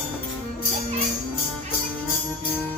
Thank you.